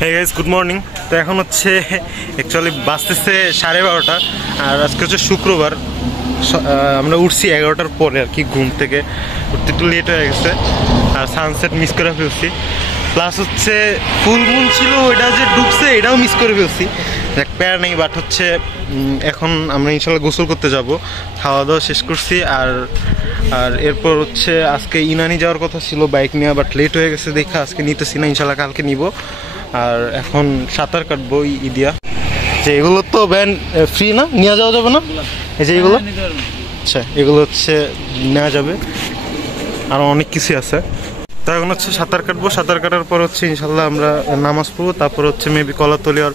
Hey guys, good morning. তো এখন হচ্ছে অ্যাকচুয়ালি বাজতেছে 12:30 আর আজকে হচ্ছে শুক্রবার। আমরা উঠছি 11টার পরে আর কি, ঘুম থেকে উঠতে একটু লেট হয়ে গেছে আর সানসেট মিস করে ফেলছি। প্লাস হচ্ছে ফুল মুন ছিল, ওইটা যে ডুবছে এটাও মিস করে ফেলছি। দেখ প্যার নেই, বাট হচ্ছে এখন আমরা ইনশাল্লাহ গোসল করতে যাব। খাওয়া দাওয়া শেষ করছি আর এরপর হচ্ছে আজকে ইনানি যাওয়ার কথা ছিল বাইক নিয়ে, বাট লেট হয়ে গেছে দেখা আজকে নিতেছি না, ইনশাল্লাহ কালকে নিব। আর এখন সাঁতার কাটবো ইদিয়া। যে এগুলো তো ব্যান ফ্রি না, নিয়ে যাওয়া যাবে না? এই যে এগুলো, আচ্ছা এগুলো হচ্ছে নেওয়া যাবে, আরও অনেক কিছু আছে। তো এখন হচ্ছে সাঁতার কাটবো, সাঁতার কাটার পর হচ্ছে ইনশাল্লাহ আমরা নামাজ পড়বো, তারপর হচ্ছে মেবি কলাতলি আর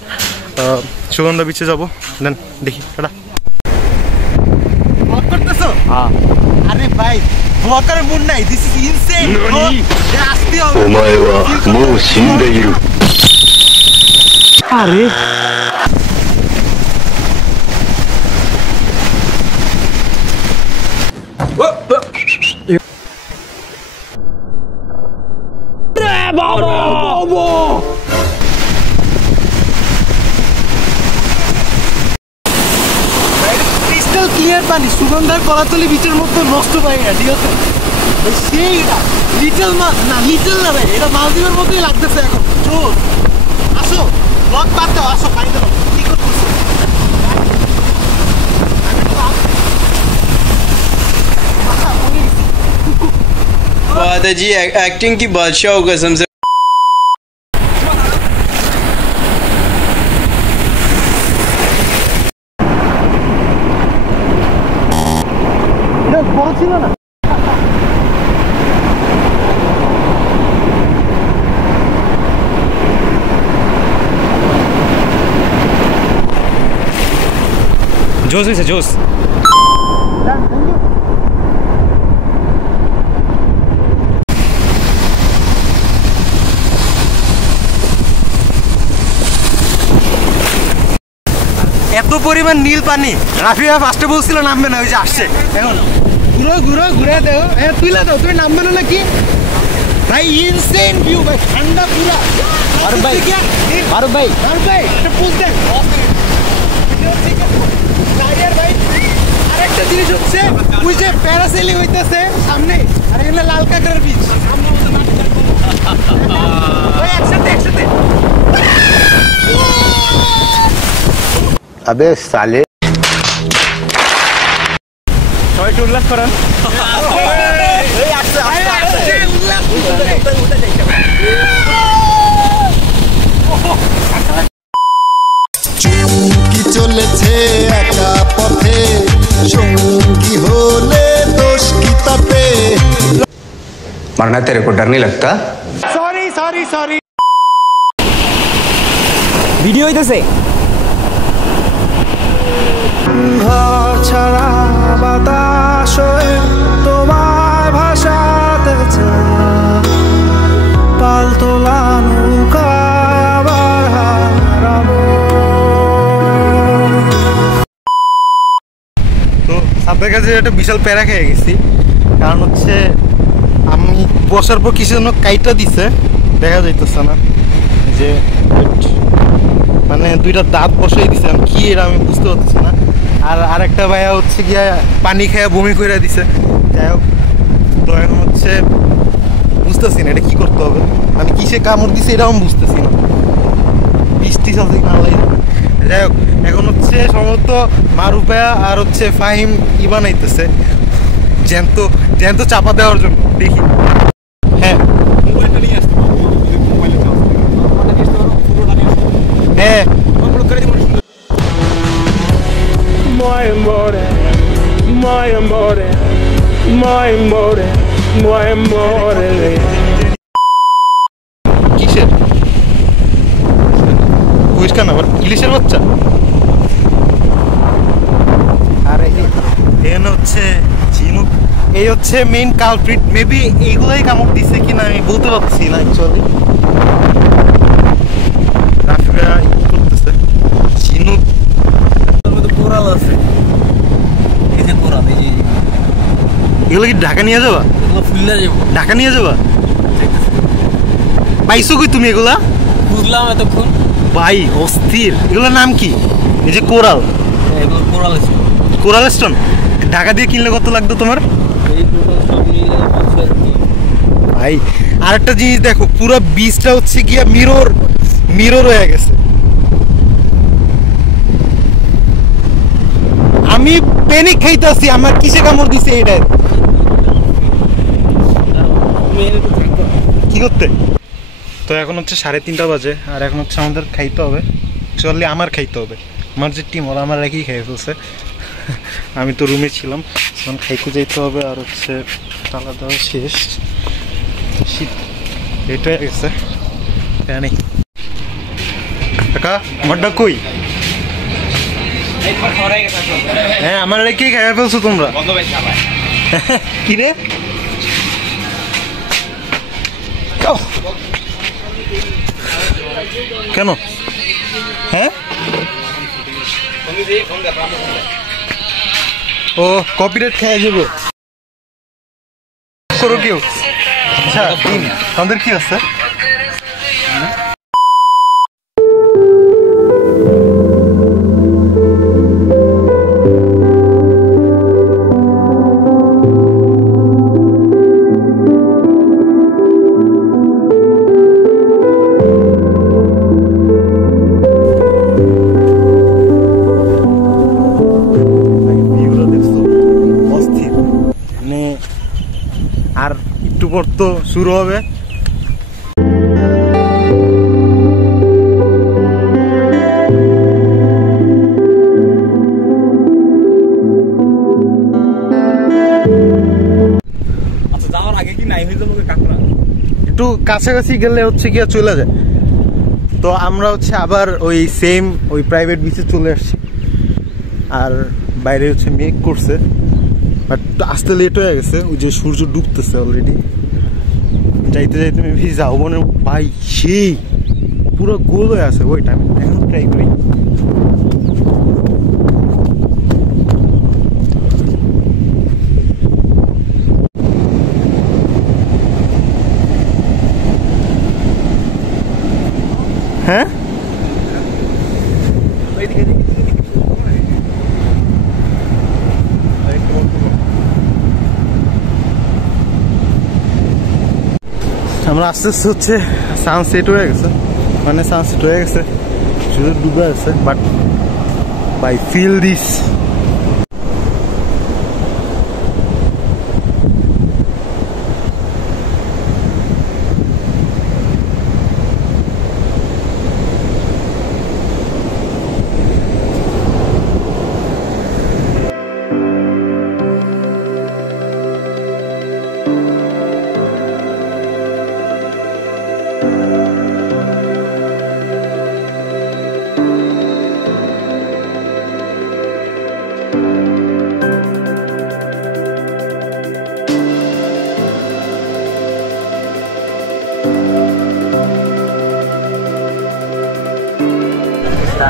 সুগন্ধা বিচে যাবো। দেন দেখি টাটা। ব্লগ করতেছো? হ্যাঁ। আরে ভাই ব্লগার মুড নাই, দিস ইজ ইনসেন ব্রো। আসতে হবে, ওমায়ে ওয়া মৌ শিনদেইরু। আরে ক্রিস্টাল ক্লিয়ার পানি, সুগন্ধার কলাতলি বিচের মতো নষ্ট পাই না, ঠিক আছে? সেইটা লিটল মাছ না, লিটল না ভাই, এটা মালদ্বীপের মতোই লাগতেছে এখন। চল আসো, ব্লগ বাদ দাও, আসো পানি দাও। কি করতেছো? बात है जी, एक्टिंग की बादशाह हो कसम से। বড় ছিল না। जोश है जोश। এত পরিমাণ নীল পানি, রাফিয়া ফার্স্টে বলছিল নামবে না, ওই যে আসছে এখন। ঘুরো ঘুরো ঘুরে দেও, হ্যাঁ তুইলা দাও, তুমি নামবে না নাকি ভাই? ইনসেন ভিউ ভাই, ঠান্ডা পুরা। আর ভাই এটা পুজ দেন ভাই। আরেকটা জিনিস হচ্ছে ওই যে প্যারাসেলিং হইতেছে সামনে, আর এখানে লাল কাঁকড়ার বীজ। একসাথে একসাথে। अबे साले সবাই একটু উল্লাস করেন। চুমকি চলেছে একা পথে, সঙ্গী হলে দোষ কি তাতে? मरना तेरे को डर नहीं लगता? Sorry sorry sorry. ভিডিও হইতেছে। ঘর ছাড়া বাতাস হয়ে তোমার ভাষাতে পাল তোলা নৌকায় আবার হারাবো। তো সাপের কাছে একটা বিশাল প্যারা খেয়ে গেছি, কারণ হচ্ছে আমি বসার পর কিছু জন্য কাইটা দিছে, দেখা যাইতেছে না যে মানে দুইটা দাঁত বসাই দিছে, কি এটা আমি বুঝতে পারতেছি না। আর আরেকটা ভাইয়া হচ্ছে গিয়া পানি খেয়ে বমি করে দিছে। যাই হোক, তো এখন হচ্ছে বুঝতেছি না এটা কি করতে হবে, মানে কিসে কামড় দিছে এটাও আমি বুঝতেছি না। বৃষ্টি চলছে না লাগে। যাই হোক, এখন হচ্ছে সম্ভবত মারুফ ভাইয়া আর হচ্ছে ফাহিম বানাইতেছে জ্যান্ত জ্যান্ত চাপা দেওয়ার জন্য, দেখি। হ্যাঁ হ্যাঁ কিসের কুইসকান আবার ইলিশের বাচ্চা? আর এখানে হচ্ছে ঝিনুক, এই হচ্ছে মেইন কালপ্রিট। মেবি এইগুলোই কামড় দিচ্ছে কিনা আমি বলতে পারছি না অ্যাকচুয়ালি। রাফিয়া করতেছে ঝিনুক কোরাল আছে, এই যে কোরাল, এই যে এগুলো কি ঢাকা নিয়ে যাবা? ঢাকা নিয়ে যাবা? পাইছো কই তুমি এগুলা? বুঝলাম এতক্ষণ। ভাই অস্থির। এগুলোর নাম কি? এই যে কোরাল, এগুলো কোরাল আছে। Coral stone. ঢাকা দিয়ে কিনলে কত লাগতো তোমার? এই টোটাল সব মিলে 5,000 টাকা। ভাই আরেকটা জিনিস দেখো, পুরো বীজটা হচ্ছে গিয়া মিরর হয়ে গেছে। আমি প্যানিক খাইতেছি, আমার কিসে কামড় দিছে এটা? কি করতে? তো এখন হচ্ছে 3:30 বাজে, আর এখন হচ্ছে আমাদের খাইতে হবে। চললে আমার খাইতে হবে, আমার যে টিম ওরা আমার রেখেই খাই ফেলছে। আমি তো রুমে ছিলাম, এখন খাইতে যেতে হবে। আর হচ্ছে তালা দেওয়া শেষ, শীত লেট হয়ে গেছে। জানি কাকা আমারটা কই? হ্যাঁ আমার রেখেই খাই ফেলছো তোমরা। কি রে? কেন? হ্যাঁ ও কপিরাইট খেয়ে যাবো করো কেউ। আচ্ছা আমাদের কি আছে? আর একটু পর তো শুরু হবে। আচ্ছা যাওয়ার আগে কি নাই হয়ে যাবো কাকুরা? একটু কাছাকাছি গেলে হচ্ছে গিয়া চলে যায়। তো আমরা হচ্ছে আবার ওই সেম ওই প্রাইভেট বিচে চলে আসছি। আর বাইরে হচ্ছে মেঘ করছে, বাট আসতে লেট হয়ে গেছে। ওই যে সূর্য ডুবতেছে অলরেডি। যাইতে যাইতে মেবি যাবো না ভাই, সেই পুরো গোল হয়ে আছে। ওইটা আমি এখন ট্রাই করি। হ্যাঁ আমরা আস্তে আস্তে হচ্ছে সানসেট হয়ে গেছে, মানে সানসেট হয়ে গেছে, সূর্য ডুবে গেছে। But by feel this.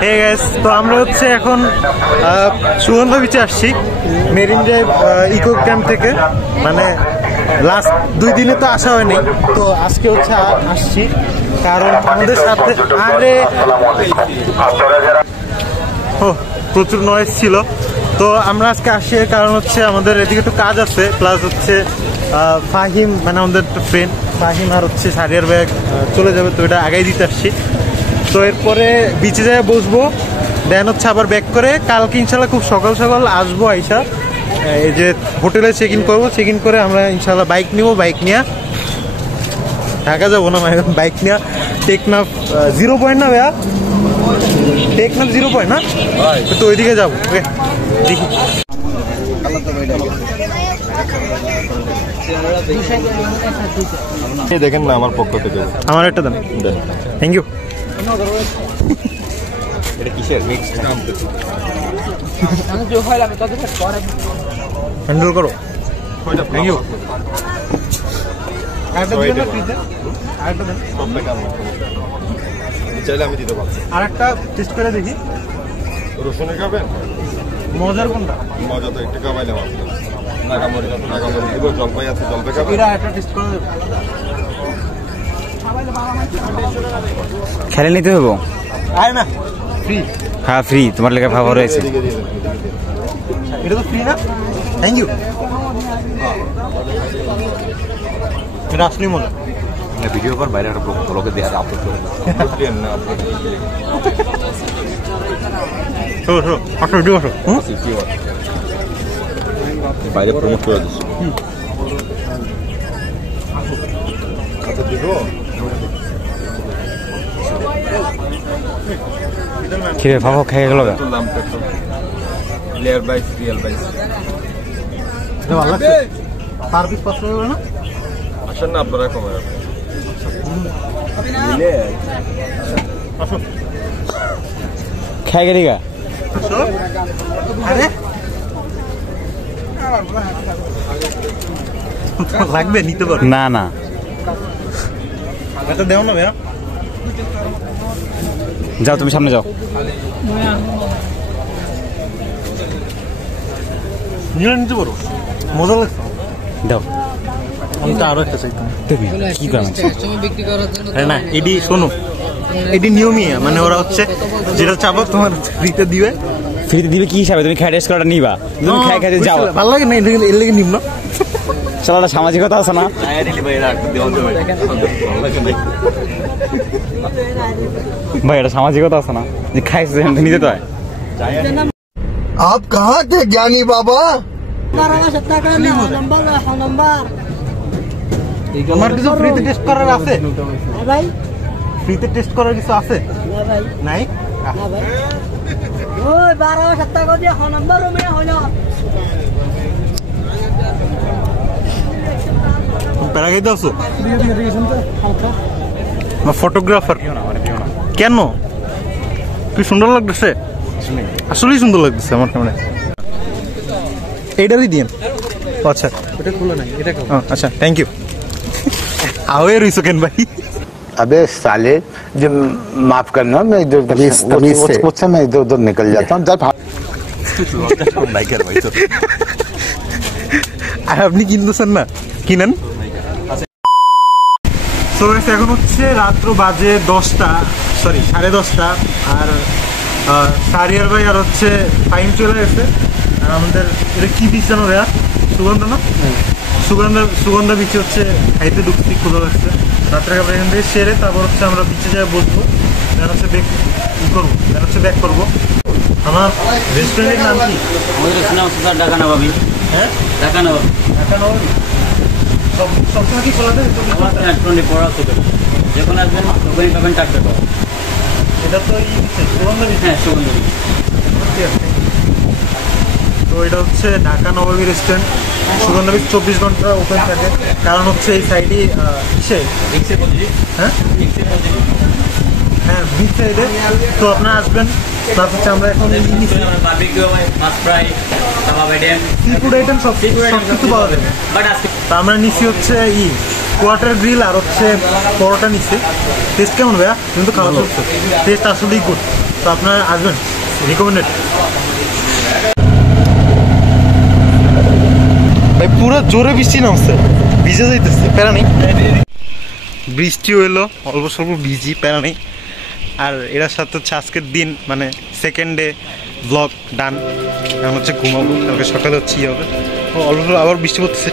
Hey guys, তো আমরা হচ্ছে এখন সুগন্ধ বিচে আসছি মেরিন ড্রাইভ ইকো ক্যাম্প থেকে। মানে লাস্ট 2 দিনে তো আসা হয়নি, তো আজকে হচ্ছে আসছি কারণ আমাদের সাথে প্রচুর নয়েজ ছিল। তো আমরা আজকে আসছি কারণ হচ্ছে আমাদের এদিকে একটু কাজ আছে, প্লাস হচ্ছে ফাহিম মানে আমাদের একটা ফ্রেন্ড ফাহিম আর হচ্ছে সারিয়ার ব্যাগ চলে যাবে, তো এটা আগেই দিতে আসছি। তো এরপরে বিচে যায় বসবো, দেন হচ্ছে আবার ব্যাক করে কালকে ইনশাল্লাহ খুব সকাল সকাল আসবো। আইসা এই যে হোটেলে চেক ইন করবো, চেক ইন করে আমরা ইনশাল্লাহ বাইক নিবো, বাইক নিয়ে ঢাকা যাবো না, বাইক নিয়ে টেকনাফ 0 পয়েন্ট না ভাইয়া, টেকনাফ 0 পয়েন্ট না, তো ওইদিকে যাবো। ওকে দেখি দেখেন না আমার পক্ষ থেকে আমার একটা দেন। Thank you. এটা কিসের মিক্স হ্যান্ডেল করো। Thank you. চাইলে আমি দিতে পারছি। আর একটা টেস্ট করে দেখি রসুনে খাবেন? মজার কোনটা? মজা তো একটু খাবাইলাম আপনার। নাগামরি যত নাগামরি দিব, জলপাই আছে জলপাই খাবেন? এটা একটা টেস্ট করে দেবো। খেলে নিতে হবো। আয় না ফ্রি। হ্যাঁ ফ্রি, তোমার লেগে ভাবা রয়েছে। এটা তো ফ্রি না? Thank you. এটা আসলেই মজা। ভিডিও কর বাইরে একটা ব্লগে দিয়ে আপলোড করে বাইরে প্রমোট করে দিচ্ছি। আচ্ছা দিব খিরে ভাবো খেয়ে গেল। লেয়ার বাইস রিয়েল বাইস ভালো লাগছে। পার পিস 5 টাকা না? আসেন না আপনারা কমে খেয়ে গেলি গা। আরে লাগবে নিতে পারো। না না এটা দেও না ভাইয়া। যাও তুমি সামনে যাও। নিতে পারো, মজা লাগছে। দাও আমি তো আরো একটা চাইতাম। তুমি কি করো? আরে না, এডি শোনো, এডি নিয়মই, মানে ওরা হচ্ছে যেটা চাবো তোমার ফ্রিতে দিবে। ফ্রিতে দিবে কি হিসাবে? তুমি খেয়ে টেস্ট করাটা নিবা, তুমি খেয়ে খেতে যাও। ভালো লাগে না, এর লেগে নিব না। চলো, একটা সামাজিকতা আছে না ভাই? এটা সামাজিকতা আছে না যে খাইছে নিতে তো হয়। आप कहाँ थे ज्ञानी बाबा? আমার কিছু ফ্রিতে টেস্ট করার আছে? ফ্রিতে টেস্ট করার কিছু আছে? নাই। প্যারা খাইতে আসো? ফটোগ্রাফার কেন? কি সুন্দর লাগতেছে, আসলেই সুন্দর লাগতেছে আমার ক্যামেরা। এইটারই দিন। আচ্ছা এটা খুলে নাই, এটা আচ্ছা থ্যাংক ইউ। আওয়ে রইছো কেন ভাই? अबे साले, जब माफ करना, मैं इधर मुझसे मैं इधर उधर निकल जाता हूँ। আর আপনি কিনতেছেন না, কিনেন। তো এখন হচ্ছে রাত্র বাজে 10টা, সরি 10:30, আর সারিয়ার ভাই আর হচ্ছে ফাইন চলে গেছে। আর আমাদের এটা কি বিচ জানো ভাইয়া? সুগন্ধা না? সুগন্ধা বিচে হচ্ছে খাইতে ঢুকছি, খোলা লাগছে। রাত্রে খাবার এখান থেকে সেরে তারপর হচ্ছে আমরা বিচে যাই বসবো, দেন হচ্ছে ব্যাক করবো। আমার রেস্টুরেন্টের নাম কি? ঢাকা নবাবী। হ্যাঁ, ঢাকা নবাবী। ঢাকা নবাবী। সবসময় কি খোলা থাকে? যখন আসবেন তখনই পাবেন 4 টাকা। এটা তো সুগন্ধা বিচ। হ্যাঁ, সুগন্ধা বিচ। তো এটা হচ্ছে ঢাকা নবাবী রেস্টুরেন্ট। সুগন্ধা বিচ 24 ঘন্টা ওপেন থাকে, কারণ হচ্ছে এই সাইডে হ্যাঁ বিচ সাইডে। তো আপনারা আসবেন। প্লাস হচ্ছে আমরা এখন সি ফুড আইটেম সব কিছু পাওয়া যাবে। তো আমরা নিচ্ছি হচ্ছে কোয়ার্টার গ্রিল আর হচ্ছে পরোটা নিচ্ছি। টেস্ট কেমন ভাইয়া? কিন্তু খাওয়া চলছে, টেস্ট আসলেই গুড। তো আপনারা আসবেন, রিকমেন্ডেড। ভাই পুরো জোরে বৃষ্টি নামছে, ভিজে যাইতেছে, প্যারা নেই। বৃষ্টি হইলো, অল্প স্বল্প ভিজি, প্যারা নেই। আর এটার সাথে হচ্ছে আজকের দিন মানে সেকেন্ড ডে ব্লগ ডান। এখন হচ্ছে ঘুমাবো, কালকে সকালে হচ্ছে হবে। অল্প আবার বৃষ্টি পড়তেছে।